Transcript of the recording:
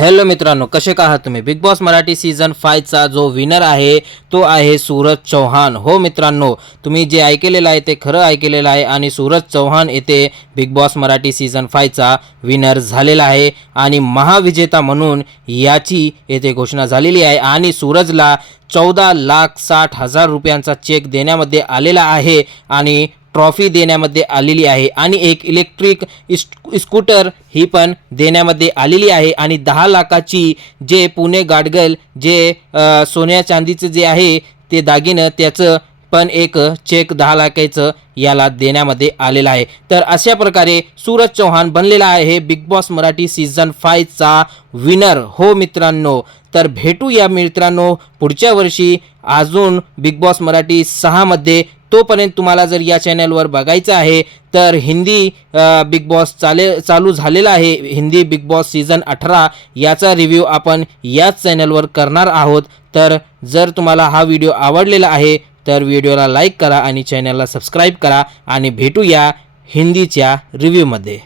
Hello मित्रांनो, कसे का आहात तुम्ही। बिग बॉस मराठी सीझन 5 चा जो विनर आहे तो आहे सूरज चौहान। हो मित्रांनो, तुम्ही जे ऐकलेलं आहे ते खरं ऐकलेलं आहे आणि सूरज चौहान येथे बिग बॉस मराठी सीझन 5 चा विनर झालेला आहे आणि महाविजेता म्हणून याची येथे घोषणा झालेली आहे आणि सूरजला 14,60,000 रुपयांचा चेक देण्यामध्ये आलेला आहे आणि ट्रॉफी देण्यामध्ये आलेली आहे आणि एक इलेक्ट्रिक स्कूटर ही पण देण्यामध्ये आलेली आहे आणि 10 लाखाची जे पुणे गाडगल जे सोन्या चांदीचं जे आहे ते दागिनं त्याचं पण एक चेक 10 लाखाचं याला देण्यामध्ये आलेला आहे। तर अशा प्रकारे सूरज चौहान बनलेला आहे बिग बॉस मराठी सीझन 5 चा विनर। हो मित्रांनो, तर भेटूया मित्रांनो पुढच्या वर्षी अजून बिग बॉस मराठी 6 मध्ये। तोपर्यंत तुम्हाला जर या चॅनलवर बघायचं आहे तर हिंदी बिग बॉस चालू झालेला आहे। हिंदी बिग बॉस सीझन 18 याचा रिव्ह्यू आपण याच चॅनलवर करणार आहोत। तर जर तुम्हाला हा व्हिडिओ आवडलेला आहे तर व्हिडिओला लाईक करा आणि चॅनलला सबस्क्राईब करा आणि भेटूया हिंदीच्या रिव्ह्यूमध्ये।